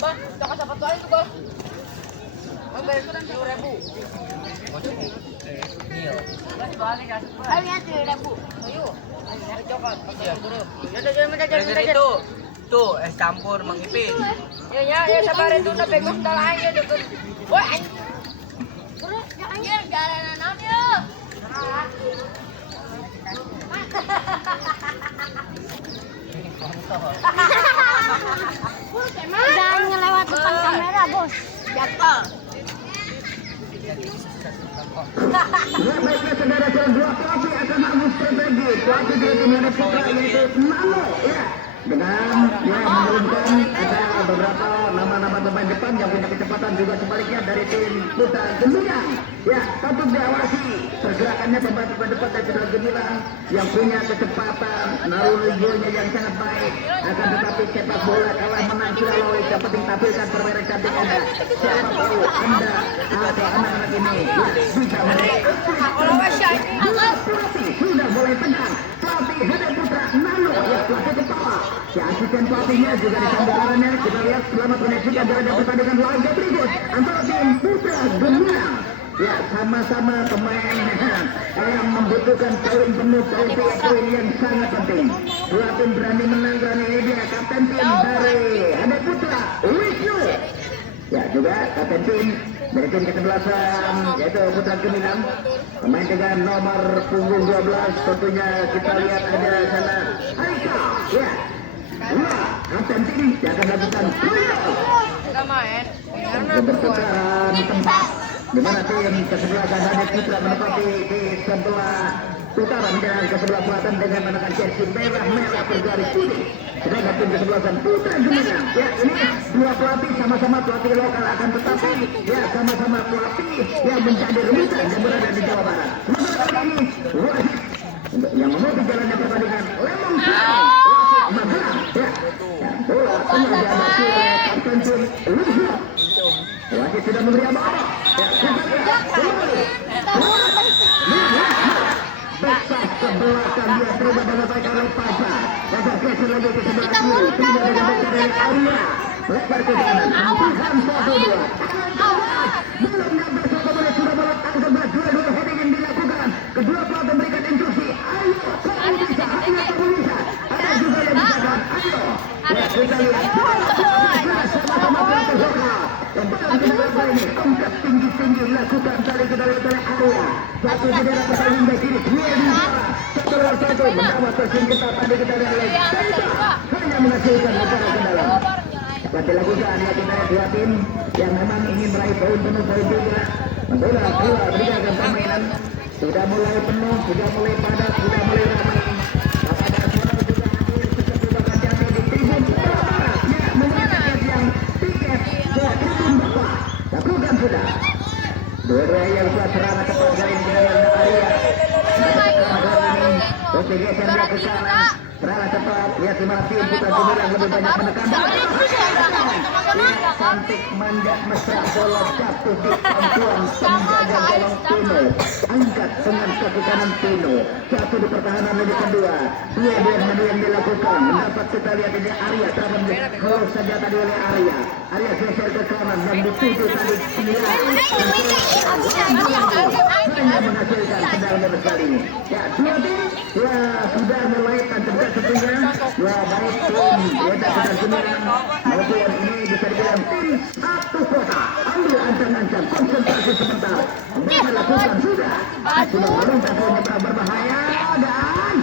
Bang, jangan sampai tuain tuh, Bang. Bang, bayar itu kan 10.000. Ayo ya 10.000. Ayo. Ayo coklat. Ya udah jangan mendadak. Itu. Tuh, es campur Mang Ipin. Ya sabarin tuh udah bego sudah lain ya tuh. Woi, anjir, jalanan aja. Jangan ngelewat depan kamera, Bos. Jatuh. Baiknya saudara dua pelatih akan adu strategi. Pelatih dari tim Hana Putra yaitu Nano ya. Dengan dia menurunkan ada beberapa nama-nama pemain depan yang punya kecepatan juga sebaliknya dari tim Putra Gemilang. Ya, patut diawasi pergerakannya pemain-pemain depan dari Putra Gemilang yang punya kecepatan, narulionya yang sangat baik. Akan tetapi sepak bola kalah menang sudah lolos. Yang penting tampilkan permainan cantik Anda. Siapa tahu Anda atau anak-anak ini ya, bisa mereka. Pelatih sudah mulai tegang. Pelatih Hana Putra Nano ya pelatih kepala. Si asisten pelatihnya juga disambutannya. Kita lihat selamat menyaksikan jalannya pertandingan laga berikut antara tim Putra Gemilang. Ya, sama-sama pemain yang membutuhkan poin penuh, poin yang sangat penting. Dua tim berani menang, berani ini kapten tim dari Hana Putra Wisnu. Ya, juga kapten tim dari tim kesebelasan yaitu Putra Gemilang. Pemain dengan nomor punggung 12 tentunya kita lihat ada sana Haika. Ya. Kapten tim yang akan melakukan Kita main. berputar tempat di mana tim kesebelasan Hana Putra menempati di sebelah utara menjalan ke sebelah selatan dengan menekan jersey merah bergaris putih. Sedangkan tim kesebelasan Putra Gemilang ya ini dua pelatih sama-sama pelatih lokal akan tetapi ya sama-sama pelatih yang menjadi rebutan yang berada di Jawa Barat. Sementara kali ini wasit yang menutup jalannya pertandingan Lemong Magelang ya. Bola tengah diamati oleh kapten tim Wisnu. Wasit sudah memberi abang-abang. Besar ke belakang dia terima dengan baik oleh Fajar. Fajar geser lagi ke sebelah kiri. Tidak dengan baik dari Arya. Lebar ke kanan. Bukan 1-2. Belum nyampe 1 menit sudah bola angkat dua heading yang dilakukan. Kedua pelatih memberikan instruksi. Ayo, kamu bisa. Ada juga yang bisa. Ayo. Ya, kita lihat. Sama-sama pelatih lokal. Kembali ke dalam ini. Angkat tinggi-tinggi lakukan kali ke dalam oleh Arya. Satu bendera pertandingan baik kiri. Setelah satu mendapat tersin ketat tadi kita lihat hanya menghasilkan negara ke dalam. Dapat dilakukan ya kita lihat dua tim yang memang ingin meraih poin penuh poin juga. Bola berikan permainan sudah mulai penuh, sudah mulai padat, sudah mulai ramai. Apakah suara juga hadir seperti Jati di tribun barat ya menggunakan yang tiket ke tribun bawah. Lakukan sudah. Dua-dua yang sudah serangan cepat kali ini kita lihat Arya. Oke geser dia ke kanan. Serangan cepat. Lihat di mana tim Putra Gemilang lebih banyak menekan. Cantik manja mesra bola jatuh di pangkuan penjaga gawang Pino. Angkat dengan kaki kanan Pino. Jatuh di pertahanan lini kedua. Dua yang dilakukan. Mendapat kita lihat ini Arya terhadap kalau saja tadi oleh Arya. Arya geser ke kanan dan dituju tadi Pino. Hanya menghasilkan tendangan besar ini. Ya, dua tim ya sudah mulai tancap tentunya. Ya baik tim Putra Gemilang maupun ini bisa dibilang tim satu kota. Ambil ancang-ancang konsentrasi sebentar. Mereka lakukan sudah meluntas menyeberang berbahaya dan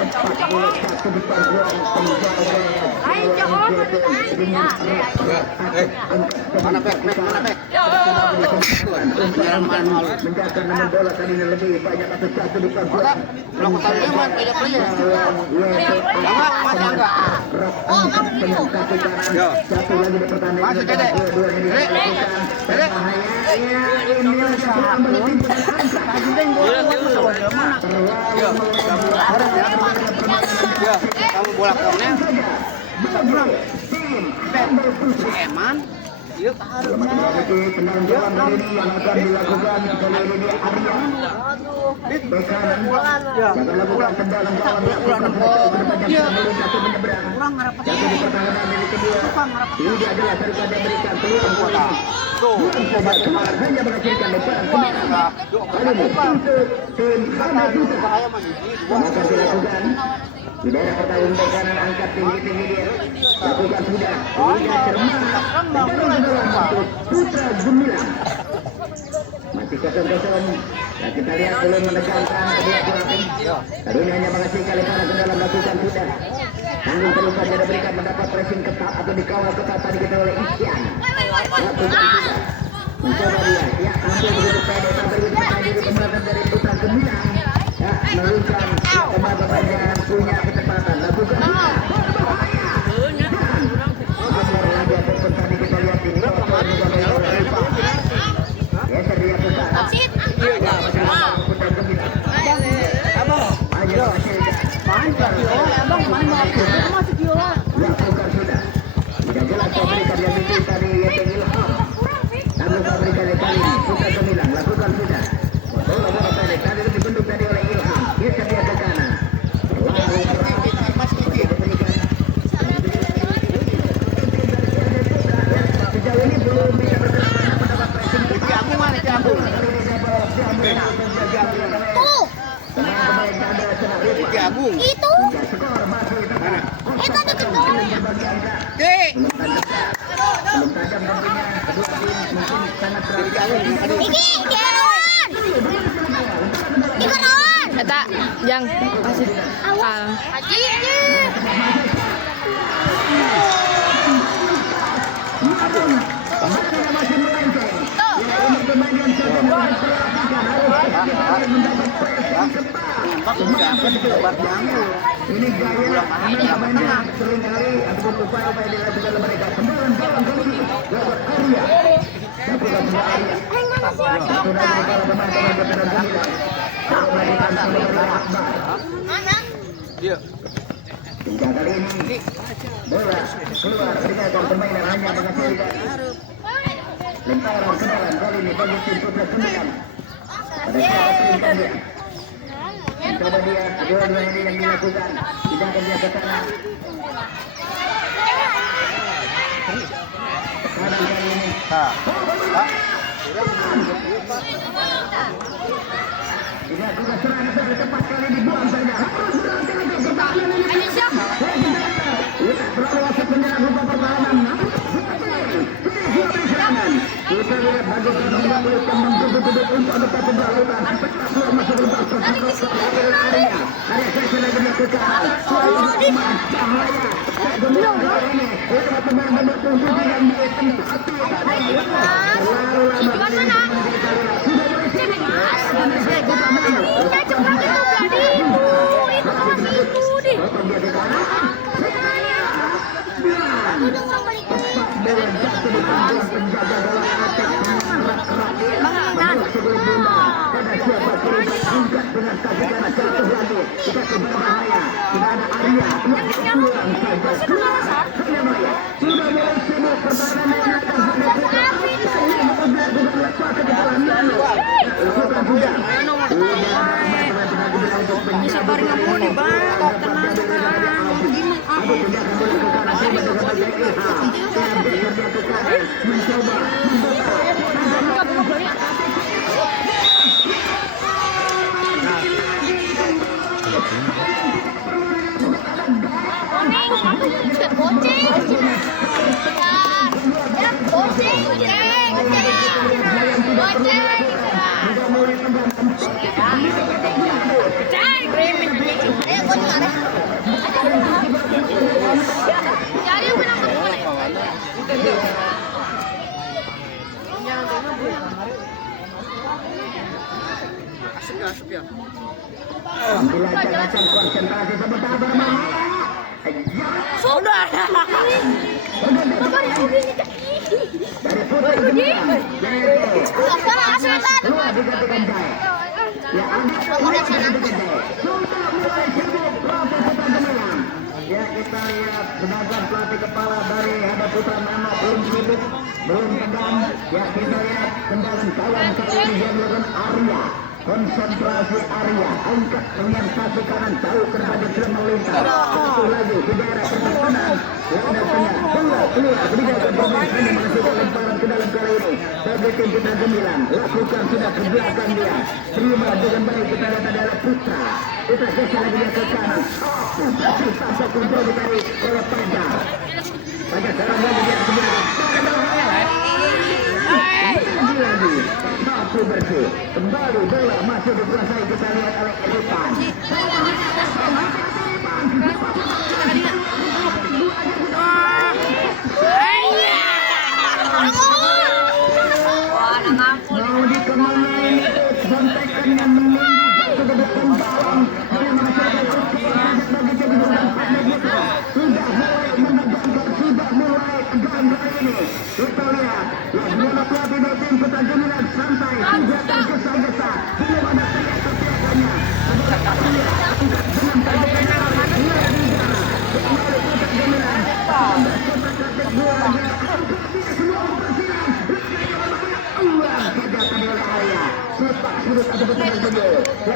tepat melekat ke depan ruang penjaga. Mana pek? Menjaga nomor bola kali ini lebih banyak atau satu di pangkuan. Satu lagi di pertandingan dua ini dilakukan. Kamu bolak komnya. Eman. Yuk, Tenang jalan dari ini yang akan dilakukan oleh ini Arya. Bekanan. Jangan lakukan tendangan jalan yang akan menyeberang. Jatuh di pertahanan milik kedua. Ini adalah daripada berikan peluang kota. Tuh. Hanya menghasilkan lemparan kemenangan. Kali ini untuk tim Hamaduta. Maka dilakukan di daerah pertahanan bek kanan angkat tinggi-tinggi dia. Lakukan sudah. Liga cermat. Dan dalam untuk Putra Gemilang. Masih kosong-kosong. Nah, kita lihat belum menegangkan kedua pelatih. Tadi ini hanya menghasilkan lemparan ke dalam lakukan sudah. Tanggung terus saja diberikan mendapat pressing ketat atau dikawal ketat tadi kita oleh Isyan. Lakukan sudah. Mencoba dia. Ya, tampil begitu pendek sampai begitu pendek di pembuatan dari Putra Gemilang. Ya, melukan teman-teman punya kecepatan. Lakukan sudah. Berbahaya. Dan lagi ataupun tadi kita lihat ini. Geser dia Putra. Tidak jelas berikan yang itu tadi yang Ilham. Namun berikan yang kali ini Putra Gemilang lakukan sudah. Bola pendek tadi itu dibentuk tadi oleh Ilham. Geser dia ke kanan. Sejauh ini belum bisa berkelakuan mendapat pressing. Jamu mana jamu? Tuh. Jagung. Itu. Itu ada kedua. Dek. Iki, Dikaron. Dikaron. Eta, Jang. Kasih. Haji. Ini gaya namanya seringkali ataupun upaya-upaya dilakukan oleh mereka. Sembilan jalan kali ini lewat Arya. Lakukan sudah Arya. Sudah para pemain-pemain Putra Gemilang. Melakukan sebuah akbar. Mana? Iya. Tiga kali ini bola keluar dari permainan hanya menghasilkan lemparan ke dalam kali ini bagi tim Putra Gemilang. Pada saat perintah dia. Coba dia dua-dua ini yang dilakukan. Tidak akan dia ke sana. Sekarang kali ini. Tidak juga serangan saja tepat kali dibuang saja. Terlalu asik menyerang rumah pertahanan. Kita lihat bagaimana mengalukan mengduduk-duduk untuk ada satu balutan. Peluang masuk lubang sosok Arya. Arya Sesi lagi melakukan pemain cahaya. Gemilang kali ini. Teman-teman nomor 7 yang ditempati tadi. Terlalu lama. Sudah berisi. Udah cepat itu berani. Itu masih itu deh. Udah nggak balik. Penjaga dalam atas pada siapa perintah angkat dengan kaki kanan jatuh lagi kita berbahaya. Tidak ada Arya yang pulang saja hanya Maya sudah mulai sibuk pertahanan yang akan bukan lepas ke dalam lalu lakukan sudah Bisa bareng kamu di bawah. Asap ya. Dilancarkan konsentrasi sebentar bermain. Sudah. Dari Putra Gemilang. Keluar digantikan Jaya. Ya, sudah mulai sibuk pelatih Putra Gemilang. Ya, kita lihat sedangkan pelatih kepala dari Hada Putra Nano belum sibuk, belum tegang. Ya, kita lihat tendangan kawan kali ini yang melakukan Arya. konsentrasi Arya, angkat dengan kaki kanan jauh kepada sudah melintas. Satu lagi di daerah pertahanan, ada tengah bola keluar meninggalkan pemain ini menghasilkan lemparan ke dalam kali ini. Bagi tim Putra Gemilang, lakukan sudah ke belakang dia, terima dengan baik. Kita lihat adalah Putra. Kita geser lagi dia ke kanan. Masih tanpa kontrol ditarik oleh Pajar. Pajar sekarang lagi dia ke belakang. Lagi satu bersih kembali bola masih dikuasai, kita lihat oleh Irfan. Mau dikemanain kontekan yang menunggu satu ke belakang bawang dari masyarakat bagi tim sudah mulai menegangkan, sudah mulai tegang kali ini. Kita lihat dua pelatih dari tim Putra Gemilang santai, tidak tergesa-gesa, belum ada teriak-teriakannya.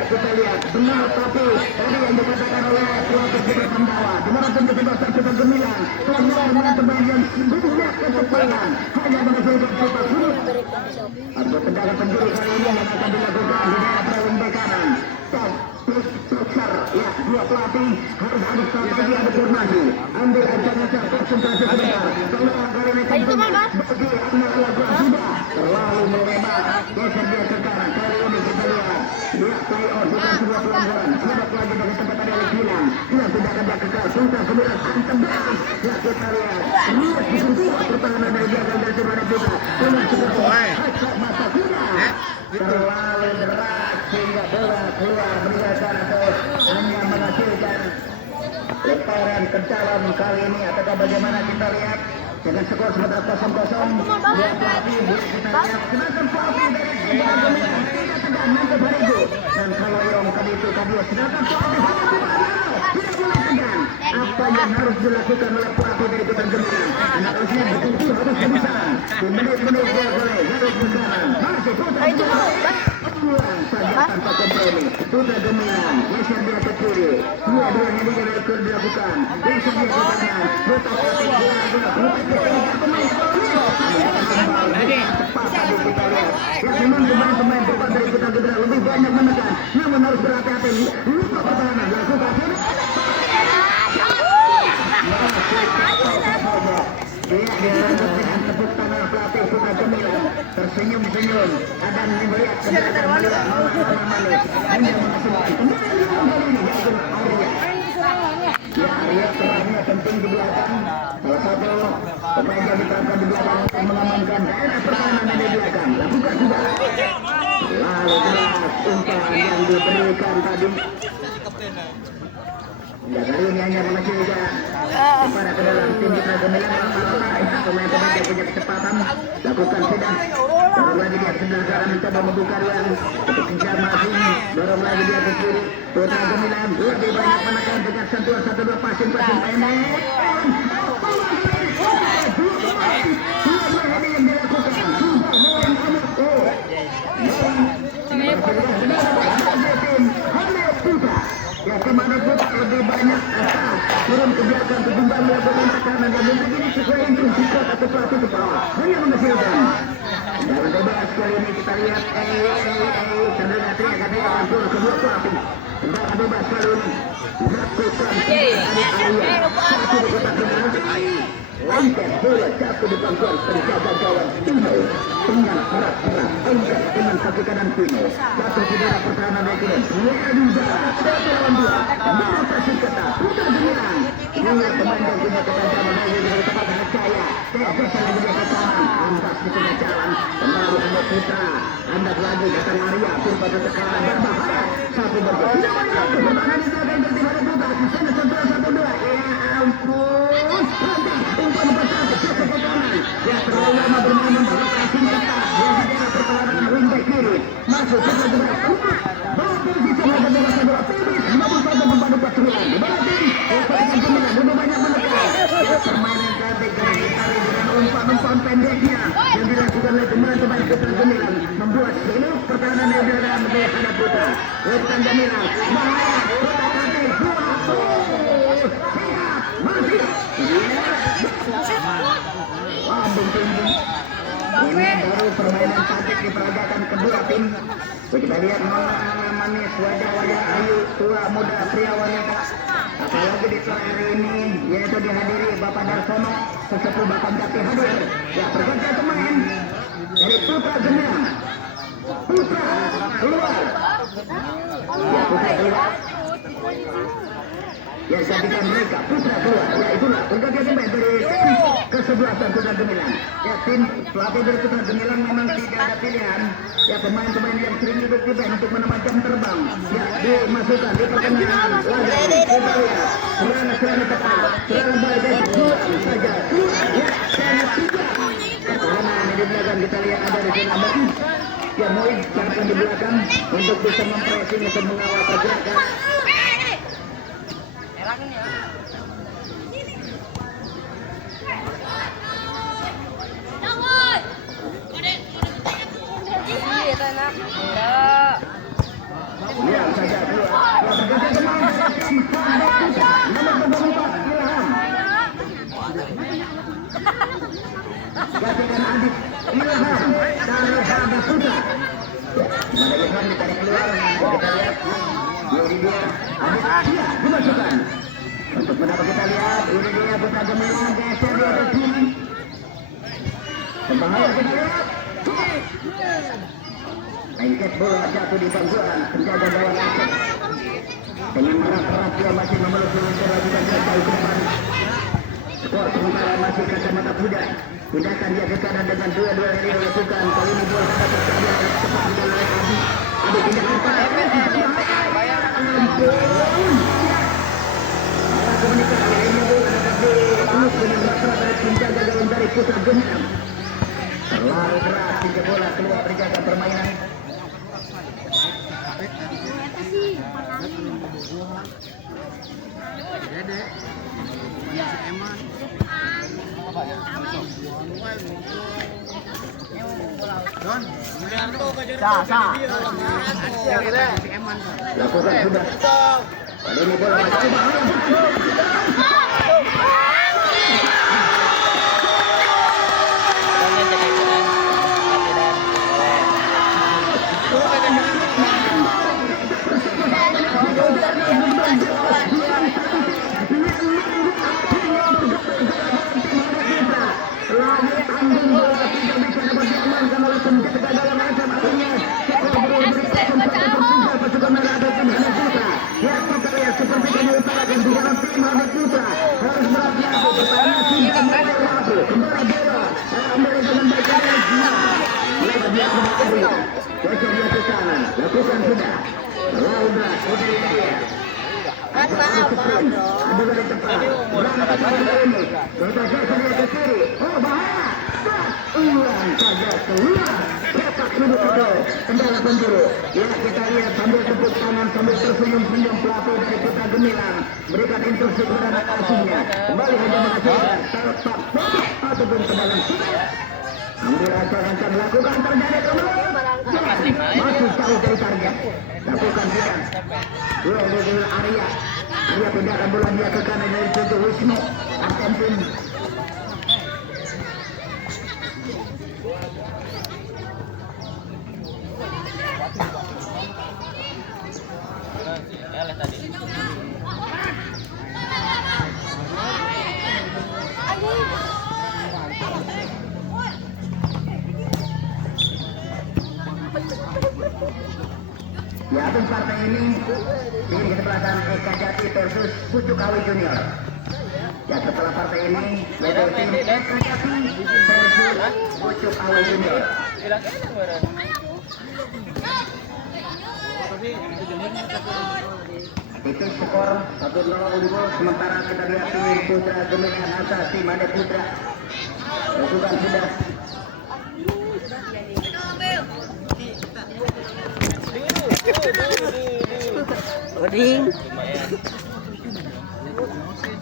Kita lihat benar, tapi tadi yang dikatakan oleh pelatih Putra Pandawa, dimana tim kesebelasan Putra Gemilang benar pemain yang punya kecepatan hanya menghasilkan cepat huruf. Atau tendangan penjuru kali ini yang akan dilakukan di daerah Prawin kanan. Top Tukar, ya dua pelatih harus strategi adu formasi. Ambil aja konsentrasi sebentar. Peluang kali ini bagi anak lagu sudah terlalu melebar. Geser dia ke kanan. Kali ini kita lihat dia play out bukan sebuah pelanggaran. Sebab lagi dari tempat tadi oleh Gilang. Gilang tidak akan kekal. Sultan 9-11. Ya kita lihat. Lihat di pertahanan dari belakang dari Subhana Putra. Dengan cukup masa Gilang. Terlalu deras sehingga bola keluar meninggalkan atau hanya menghasilkan lemparan ke dalam kali ini. Ataukah bagaimana kita lihat dengan skor sebentar 0-0. Dua pelatih kita lihat sedangkan pelatih dari Putra Gemilang tidak tegang nangkep Harijo dan kalau yang tadi itu sedangkan pelatih tidak boleh tegang. Apa yang harus dilakukan oleh pelatih dari Putra Gemilang? Harusnya betul-betul harus kebesaran di menit-menit dia boleh harus kebesaran. Masih Putra Gemilang pulang saja tanpa kompromi. Putra Gemilang geser dia ke kiri, dua-duanya dilakukan geser dia ke kanan. Putra memang pemain-pemain depan dari Putra Gemilang lebih banyak menekan, namun harus berhati-hati. Lupa pertahanan dilakukan. Dengan tepuk tangan pelatih Putra Gemilang tersenyum-senyum dan melihat ke belakang melihat manis hanya menghasilkan kembali ini Yakin Arya. Ya Arya terakhirnya penting di belakang, salah satu pemain yang diterapkan di belakang untuk mengamankan daerah pertahanan di belakang. Lakukan juga lalu keras umpan yang diberikan tadi. Ya kali ini hanya menghasilkan kepada ke dalam tim Putra Gemilang. Pemain-pemain yang punya kecepatan lakukan sidang. Dorong lagi dia sebelah kanan mencoba membuka ruang untuk kejar masing. Dorong lagi dia ke kiri. Putra Gemilang lebih banyak menekan dengan sentuhan 1-2 passing pendek. Ya kemana Putra lebih banyak turun ke belakang ketimbang melakukan tekanan dan begini sesuai instruksi coach atau pelatih ke bawah hanya menghasilkan. Dalam bebas kali ini kita lihat cenderung teriak katanya langsung kedua pelatih. Dalam bebas kali ini lakukan satu di kotak penalti. Angkat bola jatuh di pangkuan penjaga gawang Tino dengan erat-erat angkat dengan kaki kanan Tino jatuh di daerah pertahanan Rekinan satu lawan dua mengatasi ketat Putra Gemilang. Dua pemain yang punya ketajaman lagi dari tempat Jaya tergeser lagi di kanan andas di tengah jalan kembali ada Putra andas lagi datang Arya turun ke tekanan berbahaya satu berbahaya tidak banyak pertahanan di belakang tertiba di Putra sana sentuhan 1-2 ya ampun umpan besar ke kanan ya terlalu lama bermain memberikan ketat di daerah pertahanan wingback kiri masuk ke dalam bola posisi bola bola tipis namun saja membantu Pasuruan di bola tim Putra Gemilang lebih banyak menekan permainan cantik dari Gitari dengan umpan-umpan pendeknya yang dilakukan oleh pemain Putra Gemilang membuat Ini pertahanan yang dilakukan oleh Hana Putra. Wetan Jamilan. Bahaya. Putra Kantin. Masih. Lambung tinggi. Ini baru permainan cantik diperagakan kedua tim. Kita lihat nama manis, wajah-wajah ayu, tua, muda, pria, wanita. Apalagi di sore hari ini, yaitu dihadiri Bapak Darsono, sesepuh Bapak Jati hadir. Ya, pergantian pemain dari Putra Gemilang. Putra keluar. Ya, Putra keluar. Ya, gantikan mereka. Putra keluar. Ya, itulah pergantian pemain dari tim kesebelasan Putra Gemilang. Ya, tim pelatih dari Putra Gemilang memang tidak ada pilihan. Ya, pemain-pemain yang sering duduk di bench untuk menambah jam terbang. Ya, dimasukkan di pertandingan. Kita lihat serangan tepat, serangan balik saja. Ya, sangat tidak. Pertahanan di belakang kita lihat ada di sana Moin. Ya, Moin siapkan di belakang untuk bisa mempressing untuk mengawal pergerakan. Ya, saja keluar. Gantikan Adit Ilham dari Hana Putra. Mana Ilham ditarik keluar. Kita lihat. Ini dia Adit Asia dimasukkan. Untuk mendapat kita lihat. Ini dia Putra Gemilang geser di atas kiri. Pembahaya kita lihat. Engket bola jatuh di pangkuan penjaga gawang Aceh. Dengan merat-merat dia masih memelusuri kewajiban jauh ke depan. Skor sementara masih kacamata kuda. Pindahkan dia ke kanan dengan dua-dua yang dia lakukan. Kali ini bola dapat terjadi cepat di dalam Adi. Adi pindahkan pada komunikasi ini bola dapat dielus dengan merat-merat dari penjaga gawang dari Putra Gemilang. Terlalu keras hingga bola keluar berjaga permainan. Lakukan sudah. Kali ini bola masih lakukan sudah. Terlalu berat. Ada dari depan. Berangkat ini. Berbagai ke kiri. Oh, bahaya. Ulang saja keluar. Cepat sudut itu. Kendala penjuru. Ya, kita lihat sambil tepuk tangan, sambil tersenyum-senyum pelatih dari Putra Gemilang. Berikan instruksi kepada anak asuhnya. Kembali hanya menghasilkan tepat ataupun ke dalam sudah. Ambil ancang-ancang lakukan terjadi kembali. Masih jauh dari target. Lakukan dia. Dua Arya. Arya pindahkan bola dia ke kanan dari Jojo Wisnu. Argentin. Di atas partai ini tim kesebelasan Eka Jati versus Pucuk Awi Junior. Ya, setelah partai ini yaitu tim Eka Jati versus Pucuk Awi Junior. Titik skor 1-0 unggul. Sementara kita lihat tim Putra Gemilang Asasi Made Putra. Lakukan sudah. Oding.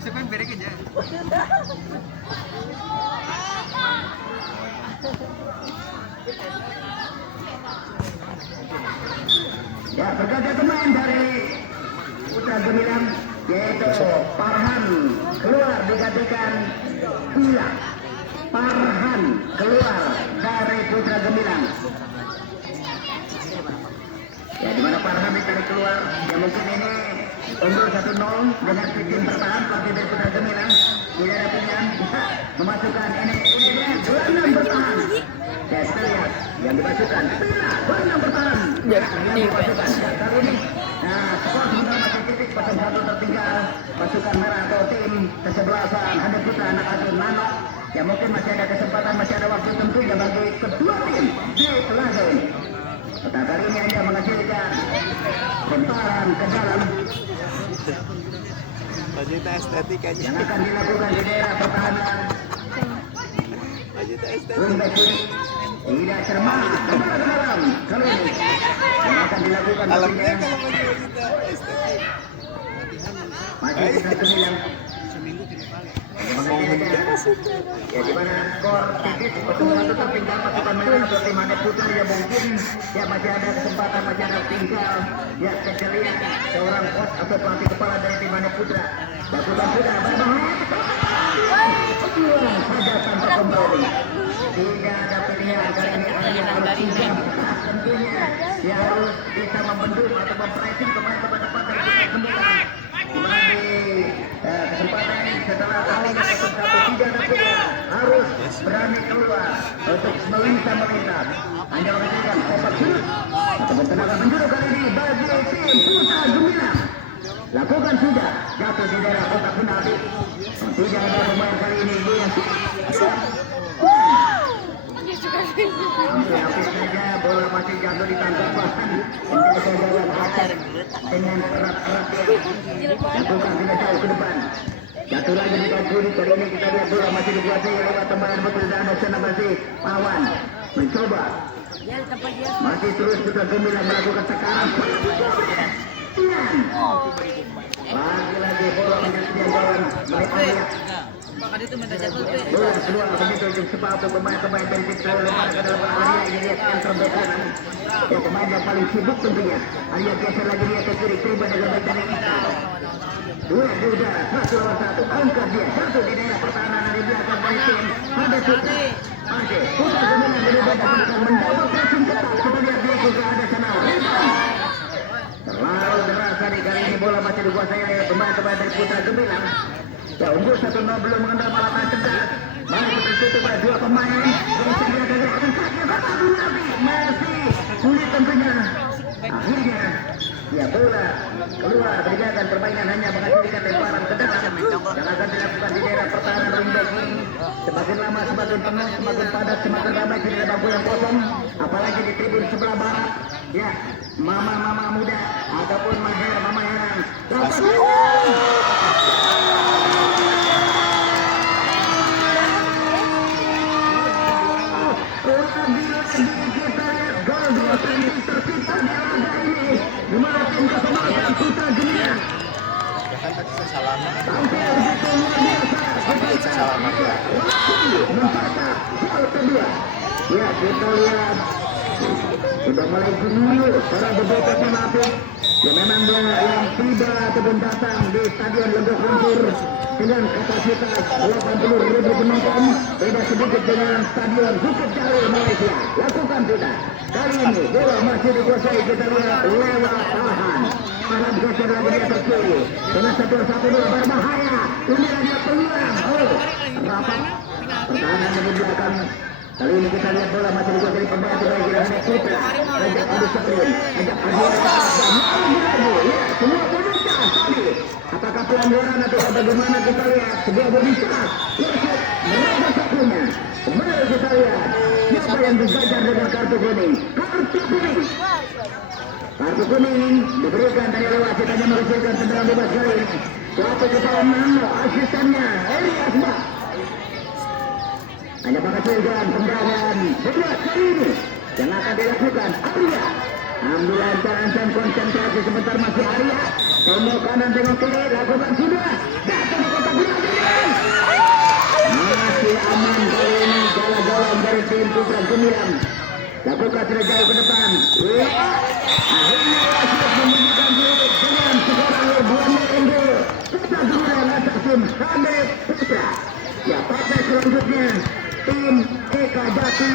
Siapa yang berekin ya? Ya, berganti pemain dari Putra Gemilang yaitu Farhan keluar digantikan Pila. Farhan keluar dari Putra Gemilang. Ya, di mana Farhan ditarik keluar. Ya, mungkin ini unggul 1-0 dengan sistem bertahan pelatih dari Putra Gemilang. Tidak ada pilihan bisa memasukkan ini dia gelandang bertahan. Ya, kita lihat yang dimasukkan gelandang bertahan. Ya, ini dimasukkan kali ini. Nah, skor sementara masih titik 0-1 tertinggal. Pasukan merah atau tim kesebelasan Handi Putra anak asuh Nano. Ya, mungkin masih ada kesempatan, masih ada waktu tentunya bagi kedua tim di laga ini. Tetapi kali ini hanya menghasilkan semparan ke dalam. Wajita estetik aja. Yang akan dilakukan di daerah pertahanan. Wajita estetik. Rumah kiri tidak cermat kembali ke dalam. Kali ini yang akan dilakukan Alamnya tentunya kalau masih wajita estetik. masih Putra Gemilang. Ya, di mana skor tipis 0-1 tertinggal pasukan merah atau tim Handi Putra ya mungkin ya masih ada kesempatan, masih ada tinggal ya kejelian seorang coach atau pelatih kepala dari tim Handi Putra. Pasukan sudah berbahaya saja tanpa kompromi. Tidak ada pilihan kali ini hanya harus siap tentunya ya harus bisa membendung atau mempressing pemain-pemain depan dari Putra Gemilang. Di kesempatan ini setelah kalahnya 1-1 tidak ada pilihan, harus berani keluar untuk melintas. Hanya menghasilkan sepak surut ataupun tenaga penjuru kali ini bagi tim Putra Gemilang. Lakukan sudah jatuh di daerah kotak penalti. Tidak ada pemain kali ini yang hampir saja bola masih jatuh di tangkapan menjaga jalan hajar dengan erat-erat lakukan tidak jauh ke depan. Jatuh lagi di kaki kali ini kita lihat bola masih dikuasai oleh pemain betul dan sana masih Pawan mencoba masih terus Putra Gemilang melakukan tekanan lagi-lagi bola menjadi jalan mereka bola keluar begitu untuk sepatu pemain-pemain dari tim lempar ke dalam area ini lihat center back kanan. Ya, pemain yang paling sibuk tentunya. Arya geser lagi dia ke kiri terima dengan baik dari kita. Dua di udara 1-1 angkat dia satu di daerah pertahanan dari belakang dari tim Handi Putra. Oke, Putra Gemilang berubah dan mendapat pressing ketat sebenarnya dia juga ada sana. Terlalu deras tadi kali ini bola masih dikuasai oleh pemain-pemain dari Putra Gemilang. Ya, unggul 1-0 belum mengenal malah cedera. Mari kita tutup oleh dua pemain. Masih sulit tentunya. Akhirnya ya bola keluar berjalan permainan hanya menghasilkan lemparan ke dalam yang akan dilakukan di daerah pertahanan ringback ini. Semakin lama semakin penuh, semakin padat, semakin ramai di daerah bangku yang kosong, apalagi di tribun sebelah barat. Ya, mama-mama muda ataupun mama heran. Putra Gemilang. Ya, kita lihat sudah mulai jenuh para beberapa pemain. Ya, memang dia yang tiba ataupun datang di Stadion Lenggok Lumpur dengan kapasitas 80.000 penonton, beda sedikit dengan Stadion Bukit Jalil Malaysia. Lakukan sudah. Kali ini bola masih dikuasai, kita lihat lewat Farhan. Farhan geser lagi di atas kiri dengan 1-1 berbahaya. Ini ada peluang. Oh, rapat pertahanan di belakang. Kali ini kita lihat bola masih dikuasai pemain terbaik dari Handi Putra. Ajak Adi Saprin, ajak Adi lagi. Ya, semua boneka tadi. Apakah pelanggaran atau bagaimana kita lihat sebuah boneka. Mereka sapunya. Mari kita lihat siapa yang digajar dengan kartu kuning. Kartu kuning. Kartu kuning diberikan dari lewat kitanya menghasilkan tendangan bebas kali ini. Suatu kesalahan Nano, asistennya Eri Asma. Hanya menghasilkan tendangan bebas kali ini yang akan dilakukan Arya. Ambil ancang-ancang konsentrasi sebentar masih Arya. Tengok kanan tengok kiri lakukan sudah. Datang ke kotak penalti. Masih aman kali ini jalan-jalan dari tim Putra Gemilang. Lakukan tidak jauh ke depan. Akhirnya wasit memberikan diri dengan seorang Buana Endo. Kita kemudian atas tim Hamid Putra. Ya, partai selanjutnya tim Eka Jati